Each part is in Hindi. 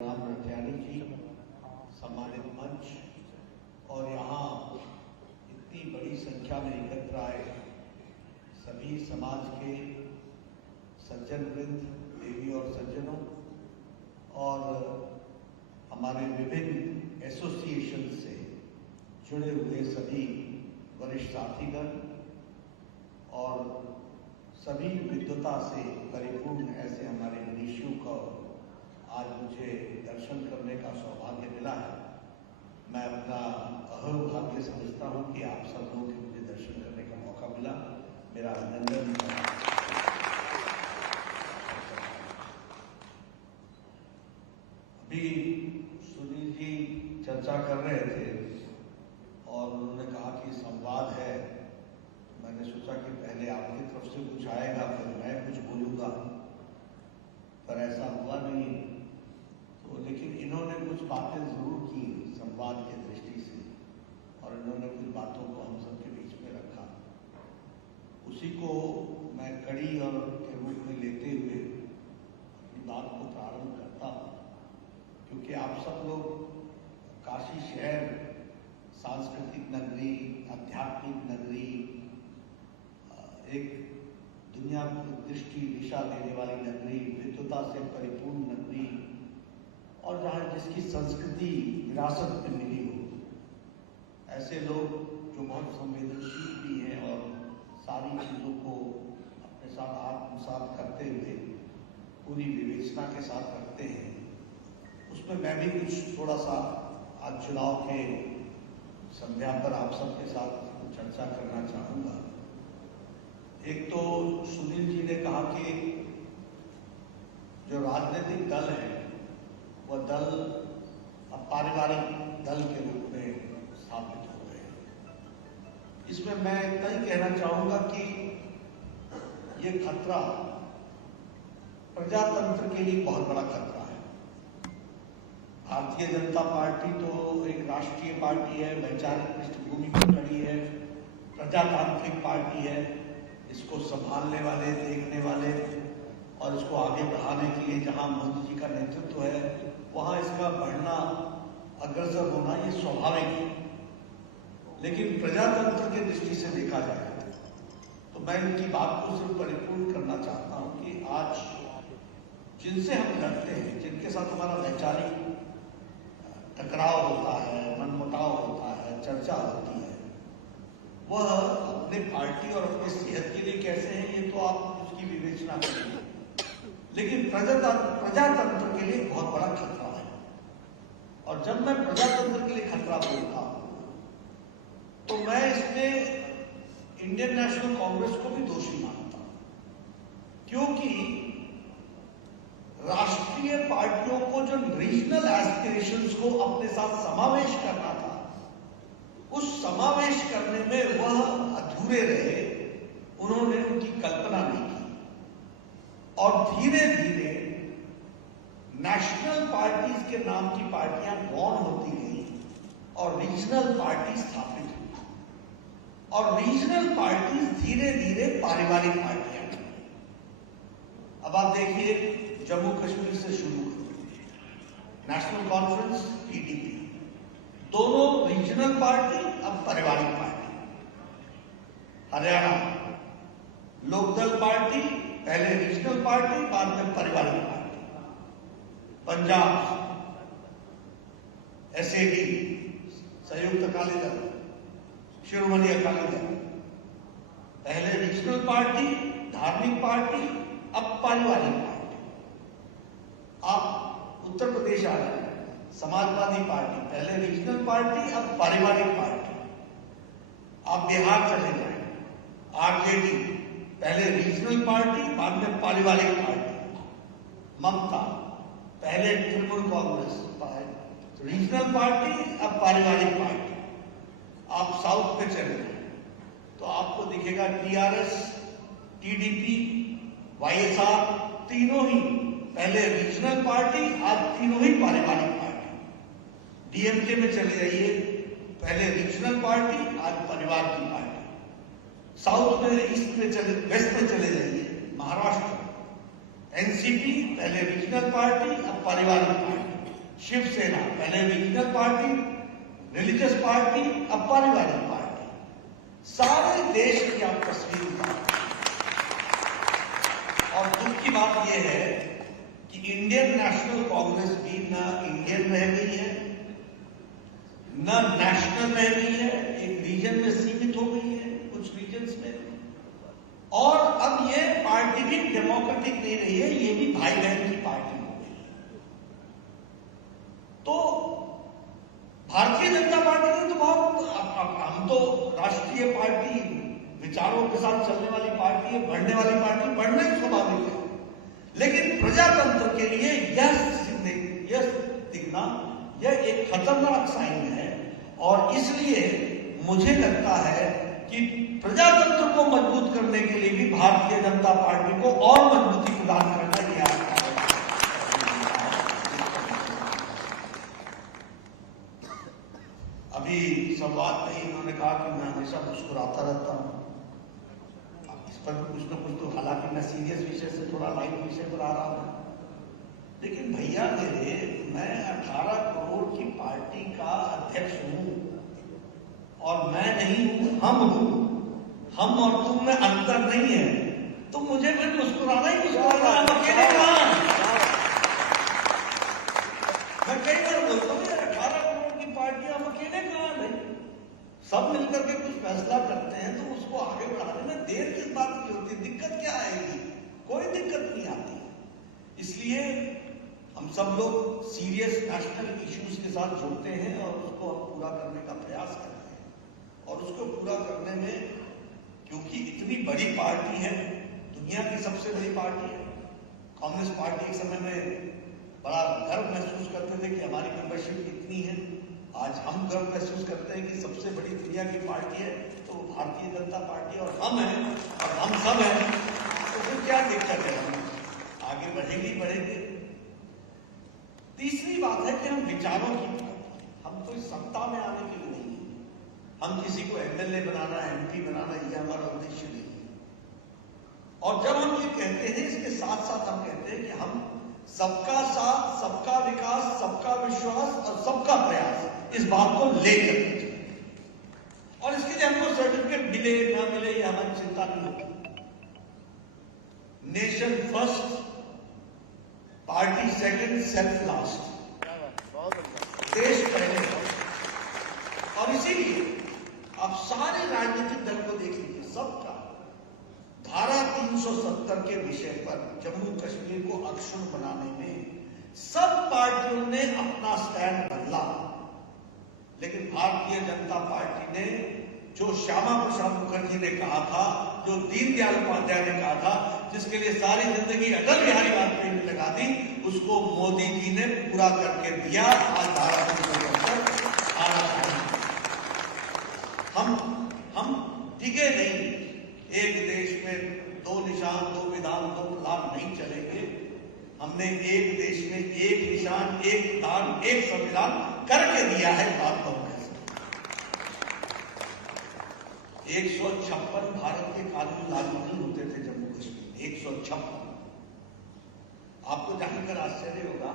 राम रथियानी जी, सम्मानित मंच और यहाँ इतनी बड़ी संख्या में एकत्र आए सभी समाज के सज्जन वृंद, देवी और सज्जनों और हमारे विभिन्न एसोसिएशन से जुड़े हुए सभी वरिष्ठ साथीगण और सभी विद्वता से परिपूर्ण ऐसे हमारे मनीषियों को आज मुझे दर्शन करने का सौभाग्य मिला है। मैं अपना अहोभाग्य समझता हूँ कि आप सब लोगों के मुझे दर्शन करने का मौका मिला। मेरा अभिनंदन। अभी सुनील जी चर्चा कर रहे थे और उन्होंने कहा कि संवाद है। मैंने सोचा कि पहले आपकी तरफ से कुछ आएगा फिर मैं कुछ बोलूँगा, पर ऐसा हुआ नहीं। तो लेकिन इन्होंने कुछ बातें जरूर की संवाद की दृष्टि से और इन्होंने कुछ बातों को हम सबके बीच में रखा। उसी को मैं कड़ी और के रूप में लेते हुए अपनी बात को प्रारंभ करता हूँ, क्योंकि आप सब लोग काशी शहर सांस्कृतिक नगरी, आध्यात्मिक नगरी, एक दुनिया को दृष्टि दिशा देने वाली नगरी, विद्वता से परिपूर्ण नगरी और जहाँ जिसकी संस्कृति विरासत में मिली हो, ऐसे लोग जो बहुत संवेदनशील भी हैं और सारी चीज़ों को अपने साथ आत्मसात करते हुए पूरी विवेचना के साथ रखते हैं, उसमें मैं भी कुछ थोड़ा सा आज चुनाव के संध्या पर आप सबके साथ चर्चा करना चाहूँगा। एक तो सुनील जी ने कहा कि जो राजनीतिक दल है वह दल अब पारिवारिक दल के रूप में स्थापित हो गए हैं। इसमें मैं इतना ही कहना चाहूंगा कि ये खतरा प्रजातंत्र के लिए बहुत बड़ा खतरा है। भारतीय जनता पार्टी तो एक राष्ट्रीय पार्टी है, वैचारिक पृष्ठभूमि पर खड़ी है, प्रजातांत्रिक पार्टी है। इसको संभालने वाले, देखने वाले और इसको आगे बढ़ाने के लिए जहां मोदी जी का नेतृत्व है वहां इसका बढ़ना, अग्रसर होना ये स्वाभाविक है। लेकिन प्रजातंत्र की दृष्टि से देखा जाए तो मैं इनकी बात को सिर्फ परिपूर्ण करना चाहता हूं कि आज जिनसे हम लड़ते हैं, जिनके साथ हमारा वैचारिक टकराव होता है, मनमुटाव होता है, चर्चा होती है, वह अपने पार्टी और अपनी सेहत के लिए कैसे हैं ये तो आप उसकी विवेचना करेंगे, लेकिन प्रजातंत्र के लिए बहुत बड़ा खतरा है। और जब मैं प्रजातंत्र के लिए खतरा बोलता हूं तो मैं इसमें इंडियन नेशनल कांग्रेस को भी दोषी मानता हूं, क्योंकि राष्ट्रीय पार्टियों को जो रीजनल एस्पिरेशंस को अपने साथ समावेश करना था, उस समावेश करने में वह अधूरे रहे, उन्होंने उनकी कल्पना नहीं की और धीरे धीरे नेशनल पार्टीज के नाम की पार्टियां गौण होती गई और रीजनल पार्टी स्थापित हुई और रीजनल पार्टीज धीरे धीरे पारिवारिक पार्टियां बनी। अब आप देखिए, जम्मू कश्मीर से शुरू नेशनल कॉन्फ्रेंस, पीडीपी, दोनों रीजनल पार्टी, अब पारिवारिक पार्टी। हरियाणा लोकदल पार्टी, पहले रीजनल पार्टी, बाद में पारिवारिक पार्टी। पंजाब एसएडी, संयुक्त अकाली दल, शिरोमणि अकाली दल, पहले रीजनल पार्टी, धार्मिक पार्टी, अब पारिवारिक पार्टी। आप उत्तर प्रदेश आ रहे हैं, समाजवादी पार्टी, पहले रीजनल पार्टी, अब पारिवारिक पार्टी। आप बिहार चले जाए, आरजेडी, पहले रीजनल पार्टी, बाद में पारिवारिक पार्टी। ममता, पहले तृणमूल कांग्रेस, रीजनल पार्टी, अब पारिवारिक पार्टी। आप साउथ में चले जाए तो आपको दिखेगा टीआरएस, टीडीपी, वाईएसआर, तीनों ही पहले रीजनल पार्टी, आज तीनों ही पारिवारिक पार्टी। डीएमके में चले जाइए, पहले रीजनल पार्टी, आज परिवार की पार्टी। साउथ में, ईस्ट में चले, वेस्ट में चले जाइए, महाराष्ट्र, एनसीपी, पहले रीजनल पार्टी, अब पारिवारिक पार्टी। शिवसेना, पहले रीजनल पार्टी, रिलीजियस पार्टी, अब पारिवारिक पार्टी, सारे देश की आप तस्वीर उतारते हैं। और दुख की बात यह है कि इंडियन नेशनल कांग्रेस भी न इंडियन रह गई है, न नेशनल रह गई है, एक रीजन में सीमित हो गई है, कुछ रीजन्स में, और अब ये पार्टी भी डेमोक्रेटिक नहीं रही है, ये भी भाई बहन की पार्टी हो गई है। तो भारतीय जनता पार्टी ने तो बहुत, हम तो राष्ट्रीय पार्टी, विचारों के साथ चलने वाली पार्टी है, बढ़ने वाली पार्टी, बढ़ना ही स्वाभाविक है, लेकिन प्रजातंत्र के लिए यह दिखना यह एक खतरनाक साइन है। और इसलिए मुझे लगता है कि प्रजातंत्र को मजबूत करने के लिए भी भारतीय जनता पार्टी को और मजबूती प्रदान करना यह अभी संवाद में इन्होंने कहा कि मैं हमेशा मुस्कुराता रहता हूं। इस पर कुछ ना कुछ तो, हालांकि मैं सीरियस विषय से थोड़ा लाइट विषय पर आ रहा हूं, लेकिन भैया मेरे, मैं 18 करोड़ की पार्टी का अध्यक्ष हूं और मैं नहीं हूं, हम हूं। हम और तुम में अंतर नहीं है, तो मुझे भी मुस्कुराना ही मुस्कुराना है। अकेले कहां? मैं कई बार बोलता हूँ 18 करोड़ की पार्टी, हम अकेले कहां नहीं? सब मिलकर के कुछ फैसला करते हैं तो उसको आगे बढ़ाने में देर किस बात की होती है? दिक्कत क्या आएगी? कोई दिक्कत नहीं आती। इसलिए हम सब लोग सीरियस नेशनल इश्यूज के साथ जुड़ते हैं और उसको हम पूरा करने का प्रयास करते हैं। और उसको पूरा करने में, क्योंकि इतनी बड़ी पार्टी है, दुनिया की सबसे बड़ी पार्टी है, कांग्रेस पार्टी एक समय में बड़ा गर्व महसूस करते थे कि हमारी मेंबरशिप कितनी है। आज हम गर्व महसूस करते हैं कि सबसे बड़ी दुनिया की पार्टी है तो भारतीय जनता पार्टी, और हम हैं और हम सब हैं, तो फिर क्या दिक्कत है? हम आगे बढ़ेंगे ही बढ़ेंगे। तीसरी बात है कि हम विचारों की पार्टी, हम कोई सत्ता में आने के लिए नहीं है, हम किसी को एमएलए बनाना, एमपी बनाना, ये हमारा उद्देश्य नहीं है। और जब हम ये कहते हैं, इसके साथ साथ हम कहते हैं कि हम सबका साथ, सबका विकास, सबका विश्वास और सबका प्रयास, इस बात को लेकर के चलेंगे। और इसके लिए हमको सर्टिफिकेट मिले ना मिले ये हमारी चिंता नहीं होती। Nation first, party second, self last, देश पहले। और इसीलिए आप सारे राजनीतिक दल को देख लीजिए, सबका धारा 370 के विषय पर जम्मू कश्मीर को अक्षुण्ण बनाने में सब पार्टियों ने अपना स्टैंड बदला, लेकिन भारतीय जनता पार्टी ने जो श्यामा प्रसाद मुखर्जी ने कहा था, जो दीनदयाल उपाध्याय ने कहा था, जिसके लिए सारी जिंदगी अटल बिहारी वाजपेयी ने लगा दी, उसको मोदी जी ने पूरा करके दिया। आज धारा 370 हम टिके नहीं। एक देश में दो निशान, दो विधान, दो प्रधान नहीं चलेंगे। हमने एक देश में एक निशान, एक विधान, एक संविधान करके दिया है। बात बहुत 156 भारत के कानून लागू नहीं होते थे जम्मू कश्मीर, 156। आपको जानकर आश्चर्य होगा,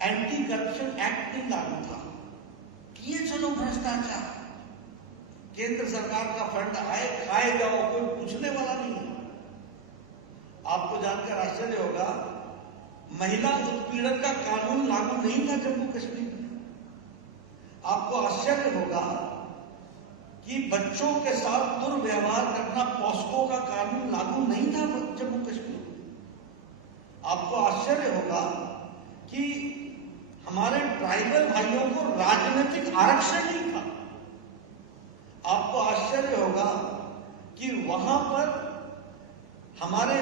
एंटी करप्शन एक्ट नहीं लागू था। किए चलो भ्रष्टाचार, केंद्र सरकार का फंड आए, खाए जाओ, कोई पूछने वाला नहीं है। आपको जानकर आश्चर्य होगा, महिला उत्पीड़न का कानून लागू नहीं था जम्मू कश्मीर में। आपको आश्चर्य होगा कि बच्चों के साथ दुर्व्यवहार करना, पॉस्को का कानून लागू नहीं था जम्मू कश्मीर में। आपको आश्चर्य होगा कि हमारे ट्राइबल भाइयों को राजनीतिक आरक्षण नहीं था। आपको आश्चर्य होगा कि वहां पर हमारे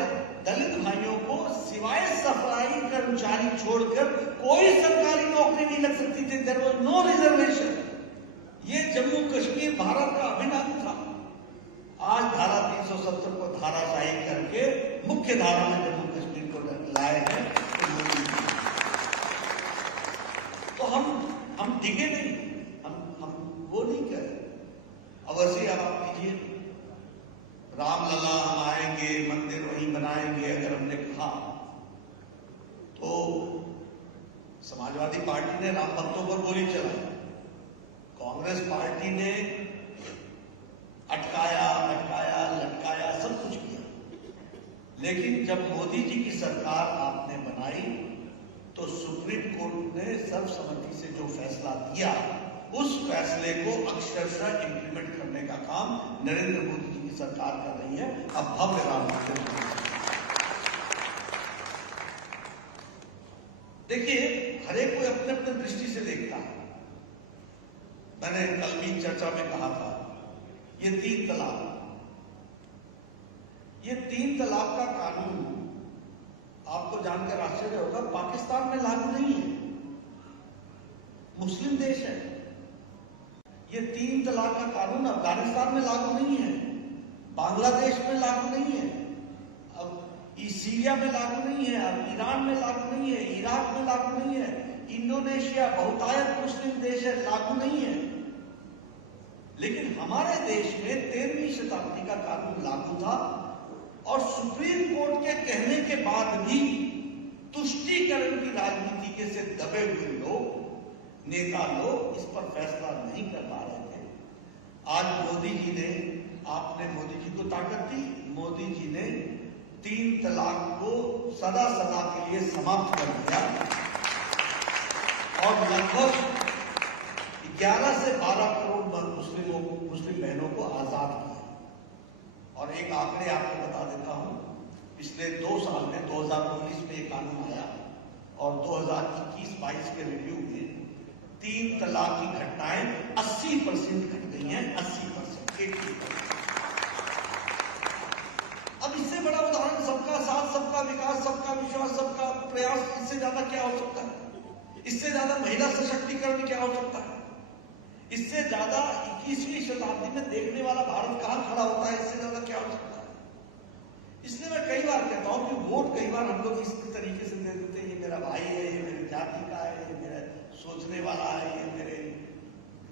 दलित भाइयों को सिवाय सफाई कर्मचारी छोड़कर कोई सरकारी नौकरी नहीं लग सकती थी। There was no reservation. ये जम्मू कश्मीर भारत का अभिन्न अंग था। आज धारा 370 को धाराशाही करके मुख्य धारा में जम्मू कश्मीर को लाए हैं। तो हम टिके नहीं, हम वो नहीं करें। अवश्य आप कीजिए, रामलला हम आएंगे, मंदिर वहीं बनाएंगे, अगर हमने कहा तो समाजवादी पार्टी ने राम भक्तों पर गोली चलाई, कांग्रेस पार्टी ने अटकाया, लटकाया, लटकाया, सब कुछ किया। लेकिन जब मोदी जी की सरकार आपने बनाई तो सुप्रीम कोर्ट ने सर्वसम्मति से जो फैसला दिया, उस फैसले को अक्षरशः इंप्लीमेंट करने का काम नरेंद्र मोदी जी की सरकार कर रही है। अब भव्य राम मंदिर, देखिए, हर एक कोई अपने अपने दृष्टि से देखता है। मैंने कल भी चर्चा में कहा था, ये 3 तलाक, ये 3 तलाक का कानून आपको जानकर आश्चर्य होगा, पाकिस्तान में लागू नहीं है, मुस्लिम देश है। ये 3 तलाक का कानून अफगानिस्तान में लागू नहीं है, बांग्लादेश में लागू नहीं है, अब सीरिया में लागू नहीं है, अब ईरान में लागू नहीं है, इराक में लागू नहीं है, इंडोनेशिया बहुतायत मुस्लिम देश है, लागू नहीं है। लेकिन हमारे देश में 13वीं शताब्दी का कानून लागू था और सुप्रीम कोर्ट के कहने के बाद भी तुष्टीकरण की राजनीति के से दबे हुए लोग, नेता लोग इस पर फैसला नहीं कर पा रहे थे। आज मोदी जी ने, आपने मोदी जी को ताकत दी, मोदी जी ने 3 तलाक को सदा सदा के लिए समाप्त कर दिया और लगभग 11 से 12 करोड़ मुस्लिम बहनों को आजाद किया। और एक आंकड़े आपको बता देता हूं, पिछले 2 साल में 2019 में एक कानून आया और 2021-22 के रिव्यू में 3 तलाक की घटनाएं 80% घट गई हैं, 80%। अब इससे बड़ा उदाहरण सबका साथ, सबका विकास, सबका विश्वास, सबका प्रयास, इससे ज्यादा क्या हो सकता है? इससे ज्यादा महिला सशक्तिकरण क्या हो सकता है? इससे ज्यादा 21वीं शताब्दी में देखने वाला भारत कहां खड़ा होता है? इससे ज्यादा क्या हो सकता है? इसलिए मैं कई बार कहता हूं कि वोट कई बार हम लोग इस तरीके से दे देते हैं, ये मेरा भाई है, ये मेरी जाति का है, ये मेरा सोचने वाला है, ये मेरे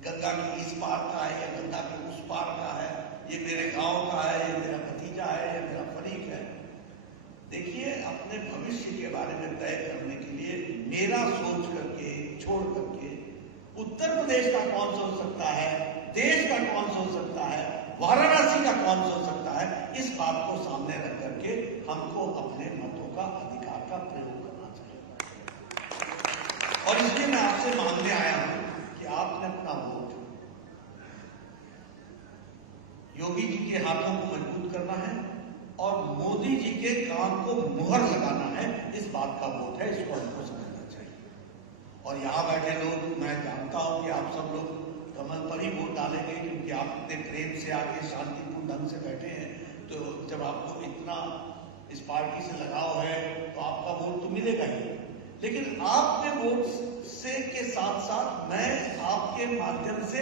गंगा की इस पार का है या गंगा के उस पार का है, ये मेरे गांव का है, ये मेरा भतीजा है, ये मेरा फरीक है। देखिए, अपने भविष्य के बारे में तय करने के लिए मेरा सोच करके, छोड़ करके उत्तर प्रदेश का कौन सोच सकता है, देश का कौन सोच सकता है, वाराणसी का कौन सोच सकता है, इस बात को सामने रख करके हमको अपने मतों का, अधिकार का प्रयोग करना चाहिए। और इसलिए मैं आपसे मांगने आया हूं कि आपने अपना वोट योगी जी के हाथों को मजबूत करना है और मोदी जी के काम को मुहर लगाना है। इस बात का वोट है, इसको हमको समझना चाहिए। और यहाँ बैठे लोग, मैं जानता हूं कि आप सब लोग कमल पर ही वोट डालेंगे, क्योंकि आप इतने प्रेम से आके शांतिपूर्ण ढंग से बैठे हैं। तो जब आपको इतना इस पार्टी से लगाव है तो आपका वोट तो मिलेगा ही। लेकिन आपके वोट से के साथ साथ मैं आपके माध्यम से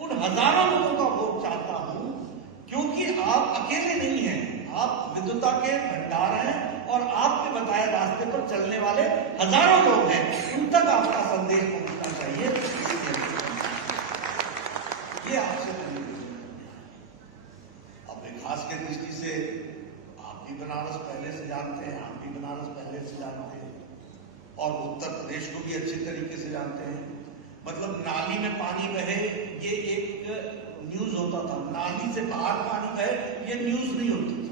उन हजारों लोगों का वोट चाहता हूं, क्योंकि आप अकेले नहीं हैं, आप विद्वता के भंडार हैं और आपके बताए रास्ते पर चलने वाले हजारों लोग हैं, उन तक आपका संदेश पहुंचना चाहिए। ये आपसे अब विकास की दृष्टि से आप भी बनारस पहले से जानते हैं, हम भी बनारस पहले से जानते हैं और उत्तर प्रदेश को भी अच्छे तरीके से जानते हैं। मतलब नाली में पानी बहे, ये एक न्यूज होता था, नाली से बाहर पानी बहे, ये न्यूज नहीं होती थी,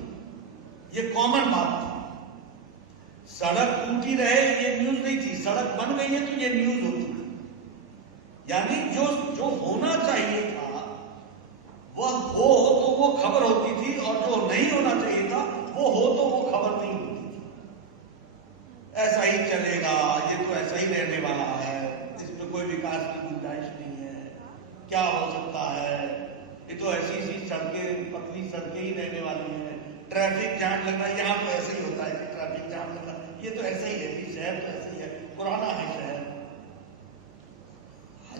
ये कॉमन बात थी। सड़क टूटी रहे, ये न्यूज नहीं थी, सड़क बन गई है तो ये न्यूज होती थी। यानी जो होना चाहिए था वह हो तो वो खबर होती थी, और जो नहीं होना चाहिए था वो हो तो वो खबर नहीं होती थी। ऐसा ही चलेगा, ये तो ऐसा ही रहने वाला है, इसमें कोई विकास की गुंजाइश नहीं है, क्या हो सकता है, ये तो ऐसी सी सड़कें, पतली सड़कें ही रहने वाली हैं, ट्रैफिक जाम लगना, यहाँ तो ऐसे ही होता है कि ट्रैफिक जाम लगना, ये तो ऐसा ही है, शहर तो ऐसा ही है, पुराना है शहर।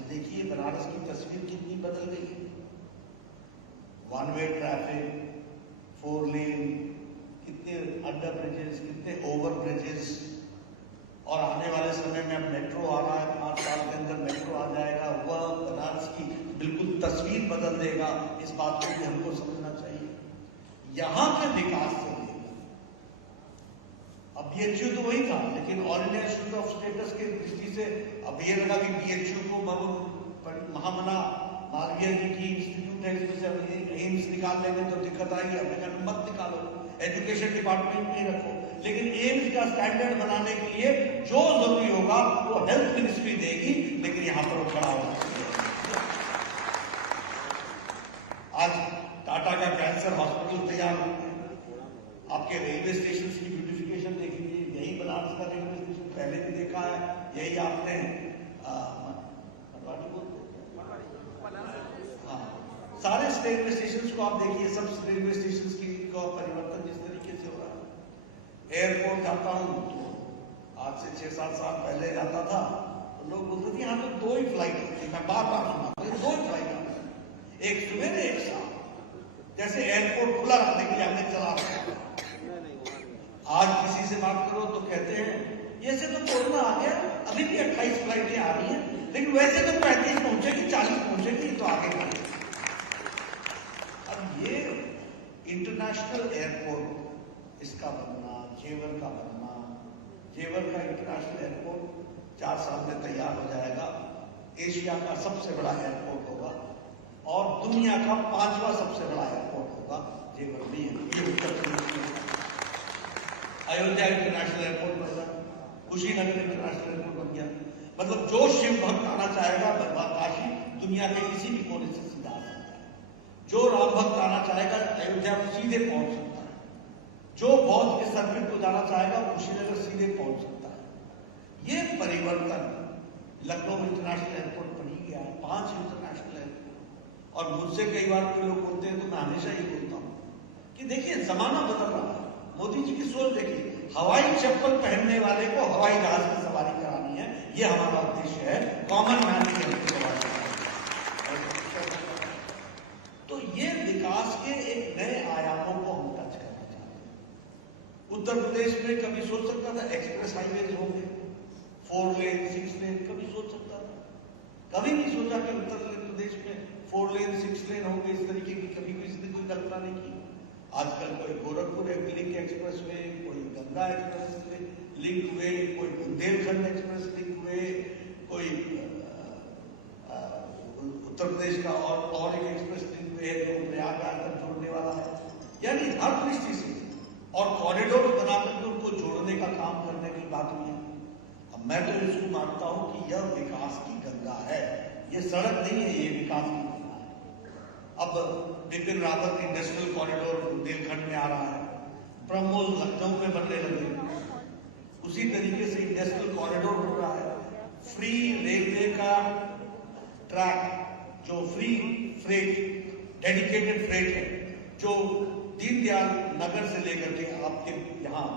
देखिए बनारस की तस्वीर कितनी बदल गई है। 1 वे ट्रैफिक, 4 लेन, कितने अंडर ब्रिजेस, कितने ओवर ब्रिजेस, और आने वाले समय में अब मेट्रो आ रहा है, 5 साल के अंदर मेट्रो आ जाएगा, वह बनारस की बिल्कुल तस्वीर बदल देगा। इस बात को भी हमको समझना चाहिए। यहां के विकास से अब ये तो वही था, लेकिन all India Institute of status की दृष्टि से अब ये लगा कि BHU को महामना मालवीय जी की इंस्टीट्यूट है, इसमें से एम्स निकाल लेंगे तो दिक्कत आएगी। हमने कहा मत निकालो, एजुकेशन डिपार्टमेंट में रखो, लेकिन एम्स का स्टैंडर्ड बनाने के लिए जो जरूरी होगा वो हेल्थ मिनिस्ट्री देगी, लेकिन यहाँ पर वो खड़ा होगा। आज टाटा का कैंसर हॉस्पिटल तैयार हो गया। आपके रेलवे स्टेशन की ब्यूटिफिकेशन देखेंगे, यही बनारस का रेलवे स्टेशन पहले भी देखा है, यही आपने सारे रेलवे स्टेशन को आप देखिए, सब रेलवे स्टेशन की का परिवर्तन जिस तरीके से हो रहा है। एयरपोर्ट जाता हूं तो आज से 6-7 साल पहले जाता था तो लोग बोलते थे यहाँ तो 2 ही फ्लाइट होती है। मैं बार बार सुना 2 ही फ्लाइट आती है, एक सुबह एक शाम, जैसे एयरपोर्ट खुला रखने के लिए हमने चला रखा। आज किसी से बात करो तो कहते हैं जैसे तो कोरोना आ गया, अभी भी 28 फ्लाइटें आ रही हैं, लेकिन वैसे तो 35 पहुंचेगी, 40 पहुंचेगी, तो आगे बढ़ेगी। अब ये इंटरनेशनल एयरपोर्ट इसका बनना, जेवर का बनना, जेवर का इंटरनेशनल एयरपोर्ट 4 साल में तैयार हो जाएगा। एशिया का सबसे बड़ा एयरपोर्ट होगा और दुनिया का 5वां सबसे बड़ा एयरपोर्ट होगा जेवर में। ये उत्तर प्रदेश में अयोध्या इंटरनेशनल एयरपोर्ट बन गया, कुशीनगर इंटरनेशनल एयरपोर्ट बन गया। मतलब जो शिव भक्त आना चाहेगा काशी दुनिया के किसी भी कोने से सीधा आ सकता है, जो राम भक्त आना चाहेगा अयोध्या में सीधे पहुंच सकता है, जो बौद्ध के सर्किट को जाना चाहेगा कुशीनगर सीधे पहुंच सकता है। ये परिवर्तन लखनऊ इंटरनेशनल एयरपोर्ट बन ही गया है, 5 इंटरनेशनल एयरपोर्ट। और मुझसे कई बार कोई लोग बोलते हैं तो मैं हमेशा ही बोलता हूँ कि देखिए जमाना बदल रहा है। मोदी जी की सोच देखिए, हवाई चप्पल पहनने वाले को हवाई जहाज की सवारी करानी है, ये हमारा उद्देश्य है, कॉमन मैन की सवारी। तो ये विकास के एक नए आयामों को हम टच करना चाहते हैं। उत्तर प्रदेश में कभी सोच सकता था एक्सप्रेस हाईवेज होंगे, 4 लेन 6 लेन, कभी सोच सकता था? कभी नहीं सोचा कि उत्तर प्रदेश में 4 लेन 6 लेन होंगे, इस तरीके की कभी किसी ने कोई कल्पना नहीं की। आजकल कोई गोरखपुर लिंक एक्सप्रेस वे, कोई गंगा एक्सप्रेस लिंक हुए, कोई बुंदेलखंड एक्सप्रेस लिंक हुए, कोई उत्तर प्रदेश का और एक एक्सप्रेस लिंक हुए है जो प्रयागराज तक जोड़ने वाला है। यानी हर दृष्टि से और कॉरिडोर बनाकर उनको जोड़ने का काम करने की बात हुई है। अब मैं तो इसको मानता हूं कि यह विकास की गंगा है, ये सड़क नहीं है, ये विकास की गंगा है। अब बिपिन रावत इंडस्ट्रियल कॉरिडोर बुंदेलखंड में आ रहा है, ब्रह्मोस लखनऊ में बनने लगे, उसी तरीके से इंडस्ट्रियल कॉरिडोर हो रहा है। फ्री रेलवे का ट्रैक, जो फ्री फ्रेट, डेडिकेटेड फ्रेट है, जो दीनदयाल नगर से लेकर के आपके यहाँ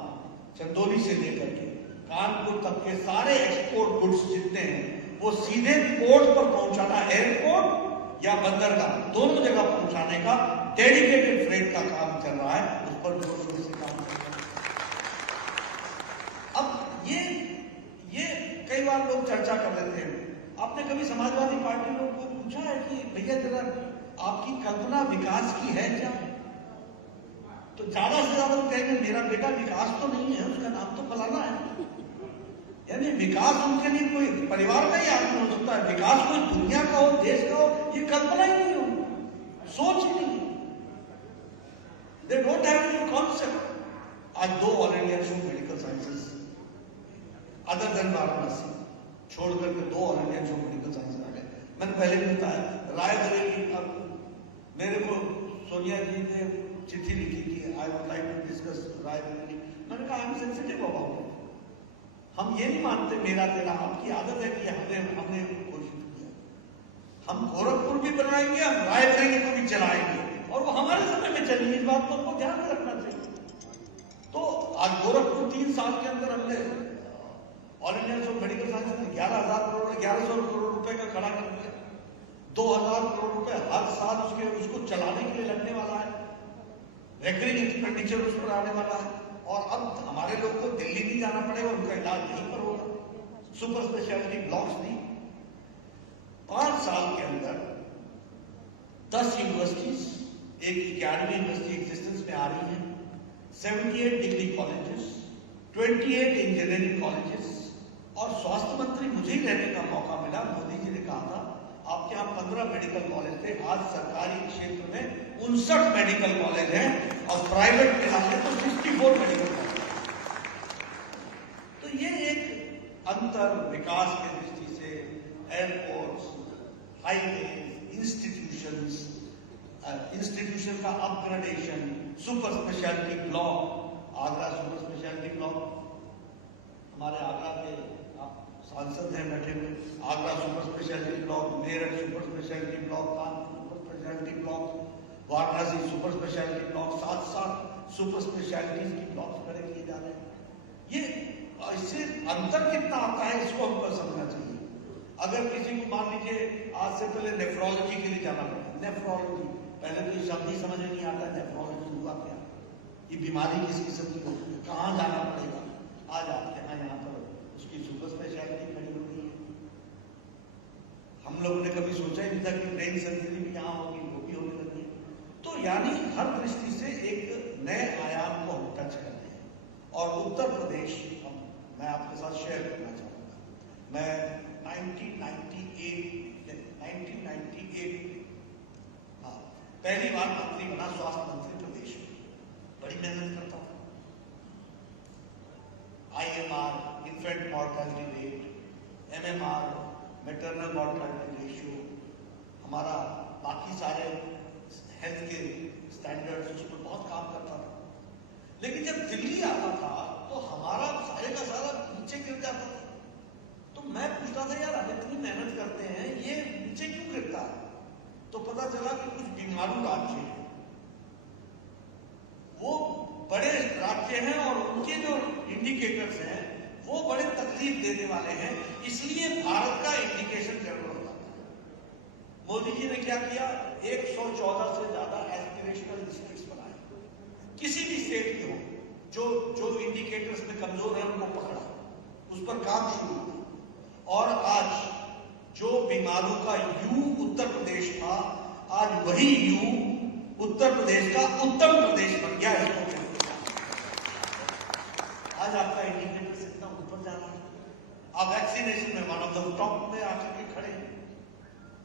चंदौली से लेकर के कानपुर तक के सारे एक्सपोर्ट गुड्स जितने हैं वो सीधे पोर्ट पर पहुंचाना, एयरपोर्ट या बंदरगाह दोनों जगह पहुंचाने का डेडिकेटेड फ्रेट का काम चल रहा है, उस पर जोर शोर से काम चल रहा है। अब ये कई बार लोग चर्चा कर लेते हैं। आपने कभी समाजवादी पार्टी लोगों को पूछा है कि भैया जरा आपकी कल्पना विकास की है क्या? तो ज्यादा से ज्यादा लोग कहेंगे मेरा बेटा विकास तो नहीं है, उसका नाम तो फलाना है। यानी विकास उनके लिए कोई परिवार का ही आदमी हो सकता है, विकास कोई दुनिया का हो, देश का हो, ये कल्पना ही नहीं हो, सोच ही नहीं। They don't have any concept. आज 2 All India Institute of Medical Sciences other than Varanasi छोड़ करके 2 All India Institute of Medical Sciences आ गए। मैंने पहले भी बताया, रायबरेली, अब मेरे को सोनिया जी ने चिट्ठी लिखी कि I would like to discuss Raebareli. मैंने कहा I am sensitive about it. हम ये नहीं मानते मेरा तेरा, आपकी आदत है कि हमने घोषित किया। हम गोरखपुर भी बनाएंगे, हम रायबरेली को भी चलाएंगे और वो हमारे समय में चलेगी। इस बात को हमको ध्यान में रखना चाहिए। तो आज गोरखपुर 3 साल के अंदर हमने all India Institute of medical science में 1100 करोड़ रुपए का खड़ा कर दिया। 2000 करोड़ रुपए हर साल उसको चलाने के लिए लगने वाला है, रेकरिंग एक्सपेंडिचर उस पर आने वाला है। और अब हमारे लोग को दिल्ली नहीं जाना पड़ेगा, उनका इलाज यहीं पर होगा, सुपर स्पेशलिटी ब्लॉक्स नहीं। 5 साल के अंदर 10 यूनिवर्सिटीज, एक 11वीं यूनिवर्सिटी एग्जिस्टेंस में आ रही है, 78 डिग्री कॉलेजेस, 28 इंजीनियरिंग कॉलेजेस, और स्वास्थ्य मंत्री मुझे सुधीर रहने का मौका मिला। मोदी जी ने कहा था आपके यहाँ 15 मेडिकल कॉलेज थे, आज सरकारी क्षेत्र में 59 मेडिकल कॉलेज हैं और प्राइवेट मिला है तो 64 मेडिकल कॉलेज। तो ये एक अंतर विकास की दृष्टि से एयरपोर्ट्स, हाईवे, इंस्टीट्यूशन का upgradation, super speciality block, Agra super speciality block, हमारे आगरा के आप सांसद हैं बैठे हुए, Agra super speciality block, Meerut super speciality block, Kanpur super speciality block, Varanasi super speciality block, 7 super specialities की ब्लॉक खड़े किए जा रहे हैं। ये इससे अंतर कितना आता है इसको हमको समझना चाहिए। अगर किसी को मान लीजिए आज से पहले नेफ्रोलॉजी के लिए जाना पड़ता, नेफ्रोलॉजी पहले तो शब्द ही समझ में नहीं आता, नेफ्रोलॉजी हुआ क्या, ये बीमारी किस किस्म की होती है, कहाँ जाना पड़ेगा। आज आपके यहाँ पर उसकी सुपर स्पेशलिटी खड़ी हो गई है। हम लोगों ने कभी सोचा ही नहीं था कि ब्रेन सर्जरी भी यहाँ होगी, वो भी होने लगी है। तो यानी हर दृष्टि से एक नए आयाम को हम टच कर रहे हैं। और उत्तर प्रदेश मैं आपके साथ शेयर करना चाहूंगा। मैं 1998 पहली बार मंत्री बना, स्वास्थ्य मंत्री प्रदेश में, बड़ी मेहनत करता हूं। IMR, infant mortality rate, MMR, maternal mortality ratio, हमारा बाकी सारे हेल्थ के स्टैंडर्ड्स, उस पर बहुत काम करता था। लेकिन जब दिल्ली आता था तो हमारा सारे का सारा नीचे गिर जाता था। तो मैं पूछता था यार हम इतनी मेहनत करते हैं, ये नीचे क्यों गिरता है? तो पता चला कि कुछ बीमारू राज्य हैं, वो बड़े राज्य हैं और उनके जो इंडिकेटर्स हैं वो बड़े तकलीफ देने वाले हैं, इसलिए भारत का इंडिकेशन गड़बड़ हो जाता है। मोदी जी ने क्या किया, 114 से ज्यादा एस्पिरेशनल डिस्ट्रिक्ट्स बनाए, किसी भी स्टेट के हो, जो इंडिकेटर्स में कमजोर है उनको पकड़ा, उस पर काम शुरू हुआ। और आज जो बीमारों का यू उत्तर प्रदेश था, आज वही यू उत्तर प्रदेश का उत्तम प्रदेश बन गया। इसको आज आपका इंडिकेटर इतना ऊपर जा रहा है। अब वैक्सीनेशन में वन ऑफ द टॉप में आकर के खड़े हैं।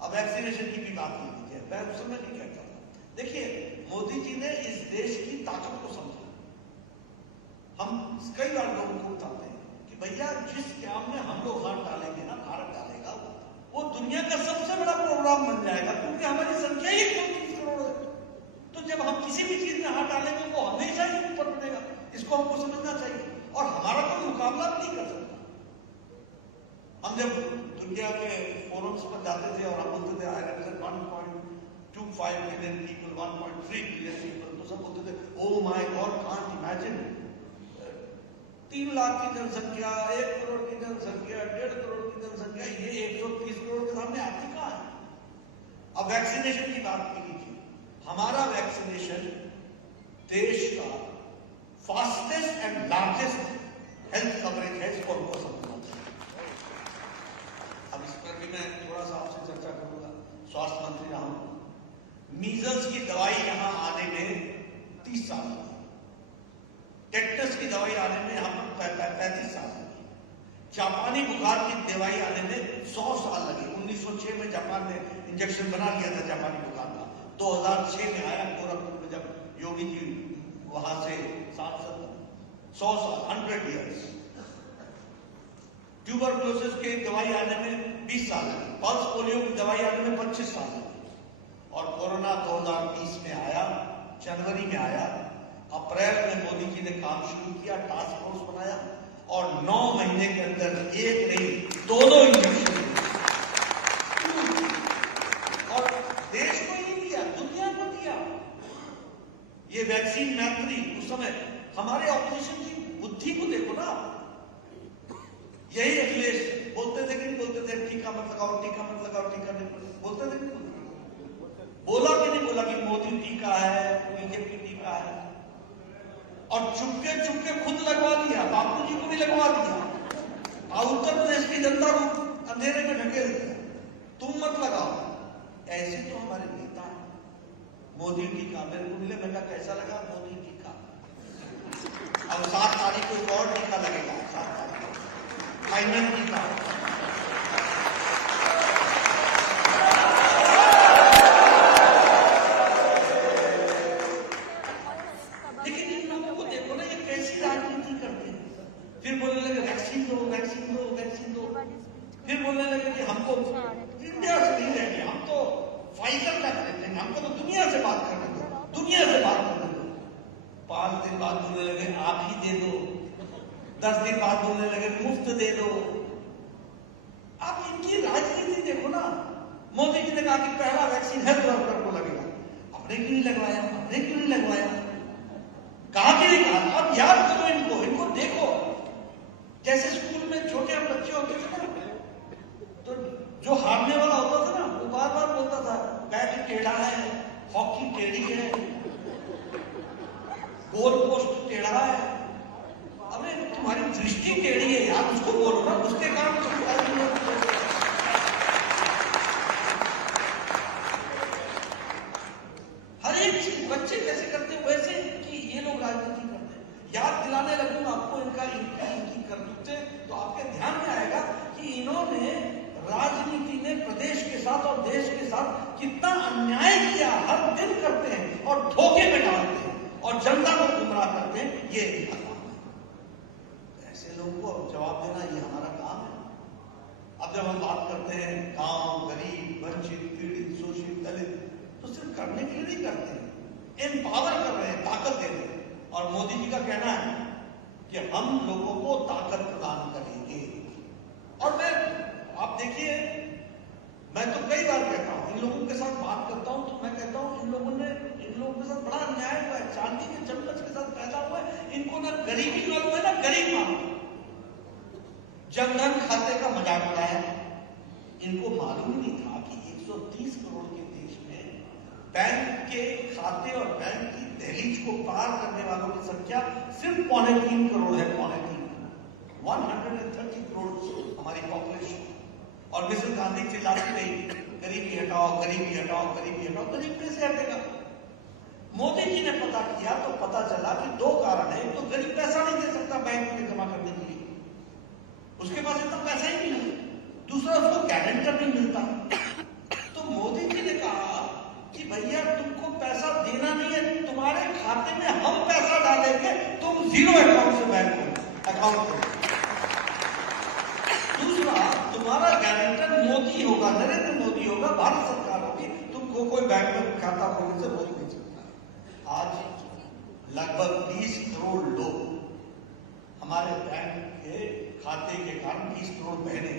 अब वैक्सीनेशन की भी बात नहीं कीजिए, मैं उस समय नहीं कहता था। देखिए मोदी जी ने इस देश की ताकत को समझा। हम कई बार लोगों को बताते हैं कि भैया जिस काम में हम लोग हाथ डालेंगे ना, भारत डालेगा, वो दुनिया का सबसे बड़ा प्रोग्राम बन जाएगा, क्योंकि हमारी संख्या ही 130 करोड़ है। तो जब हम किसी भी चीज में हाथ डालेंगे वो हमेशा ही ऊपर बनेगा, इसको हमको समझना चाहिए। और हमारा कोई मुकाबला नहीं कर सकता। हम जब दुनिया के फोरम्स पर जाते थे और हम बोलते थे I represent 1.25 billion people, 1.3 billion people, तो सब बोलते थे oh my God, can't imagine 3 lakh की जनसंख्या, 1 करोड़ की जनसंख्या, 1.5 करोड़ की जनसंख्या, ये 130 करोड़ के सामने आती कहाँ है। अब वैक्सीनेशन की बात की लीजिए, हमारा वैक्सीनेशन देश का fastest and largest health coverage है, इसको हमको समझना चाहिए। अब इस पर भी मैं थोड़ा सा आपसे चर्चा करूंगा, स्वास्थ्य मंत्री रहा हूं। मीजल्स की दवाई यहां आने में 30 साल लगे, टेटनस की दवाई आने में यहां पर 35 साल लगे, जापानी बुखार की दवाई आने में 100 साल लगे। 1906 में जापान ने इंजेक्शन बना लिया था जापानी बुखार का, 2006 में आया गोरखपुर में जब योगी जी वहां से सांसद, 100 साल, 100 years। ट्यूबरक्लोसिस की दवाई आने में 20 साल लगे, पल्स पोलियो की दवाई आने में 25 साल लगे, और कोरोना 2020 में आया, जनवरी में आया। अप्रैल में मोदी जी ने काम शुरू किया, टास्क फोर्स बनाया, और 9 महीने के अंदर एक नहीं 2 इंजेक्शन, और देश को ही दिया, दुनिया को दिया। ये वैक्सीन मैत्री, उस समय हमारे ऑपोजिशन की बुद्धि को देखो ना, यही अखिलेश बोलते थे कि नहीं बोलते थे, टीका मत लगाओ, टीका मत लगाओ, टीका नहीं बोलते थे, बोला कि नहीं बोला कि मोदी टीका है, बीजेपी टीका है, और चुपके चुपके खुद लगवा दिया, बापू जी को भी लगवा दिया, और उत्तर प्रदेश की जनता को अंधेरे में ढकेल दिया, तुम मत लगाओ। ऐसे तो हमारे नेता हैं। मोदी टीका मेरे को मिले, मैंने कैसा लगा मोदी टीका, अब 7 तारीख को एक और टीका लगेगा, 7 तारीख फाइनल टीका। फिर बोलने लगे कि हमको इंडिया से नहीं लेंगे, हम तो फाइजर का खरीदेंगे, हमको तो दुनिया से बात करने दो, दुनिया से बात करने दो। 5 दिन बाद बोलने लगे आप ही दे दो, 10 दिन बाद बोलने लगे मुफ्त दे दो। आप इनकी राजनीति देखो ना। मोदी जी ने कहा कि पहला वैक्सीन हेल्थ वर्कर को लगेगा, आपने क्यों नहीं लगवाया, आपने क्यों नहीं लगवाया, कहा कि नहीं कहा। अब याद करो इनको, इनको देखो। जैसे स्कूल में छोटे बच्चे होते थे ना, तो जो हारने वाला होता था ना वो बार बार बोलता था बैट टेढ़ा है, हॉकी टेढ़ी है, गोल पोस्ट टेढ़ा है। अबे तुम्हारी दृष्टि टेढ़ी है यार, उसको बोलो ना, उसके कारण हर एक चीज बच्चे कैसे करते हैं वैसे कि ये लोग राजनीति करते हैं। याद दिलाने लगूंगा आपको इनकी करतूतें, तो आपके ध्यान में आएगा कि इन्होंने राजनीति में प्रदेश के साथ और देश के साथ कितना अन्याय किया, हर दिन करते हैं और धोखे में डालते हैं और जनता को गुमराह करते हैं। ये इनका काम है। ऐसे लोगों को अब जवाब देना ये हमारा काम है। अब जब हम बात करते हैं गांव, गरीब, वंचित, पीड़ित, शोषित, दलित, तो सिर्फ करने के लिए नहीं करते हैं, एम्पावर कर रहे हैं, ताकत दे रहे हैं। और मोदी जी का कहना है कि हम लोगों को ताकत प्रदान करेंगे। और आप देखिए, मैं तो कई बार कहता हूं, इन लोगों के साथ बात करता हूं तो मैं कहता हूं इन लोगों के साथ बड़ा अन्याय हुआ है, चांदी के चम्मच के साथ पैदा हुआ है। इनको ना गरीबी मालूम है ना गरीब मालूम। जनधन खाते का मजाक उड़ाया, इनको मालूम ही नहीं था कि 130 करोड़ के देश में बैंक के खाते और बैंक की दहलीज को पार करने वालों की संख्या सिर्फ 3.25 करोड़ है। 130 करोड़ हमारी पॉपुलेशन। और मिसेस गांधी चिल्लाती रही गरीबी हटाओ, गरीबी हटाओ, गरीबी हटाओ। गरीब कैसे हटेगा? मोदी जी ने पता किया तो पता चला कि 2 कारण है। एक तो गरीब पैसा नहीं दे सकता बैंक में जमा करने के लिए, उसके पास इतना पैसा ही नहीं है। दूसरा, उसको गारंटर नहीं मिलता। तो मोदी जी ने कहा कि भैया तुमको पैसा देना नहीं है, तुम्हारे खाते में हम पैसा डालेंगे, तुम जीरो अकाउंट से बैंक करो, अकाउंट करो। दूसरा, तुम्हारा गारंटर मोदी होगा, नरेंद्र मोदी होगा, भारत सरकार होगी, तुमको कोई बैंक में खाता खोलने से रोक नहीं सकता। आज लगभग 20 करोड़ लोग हमारे बैंक के खाते के कारण 20 करोड़ बहने,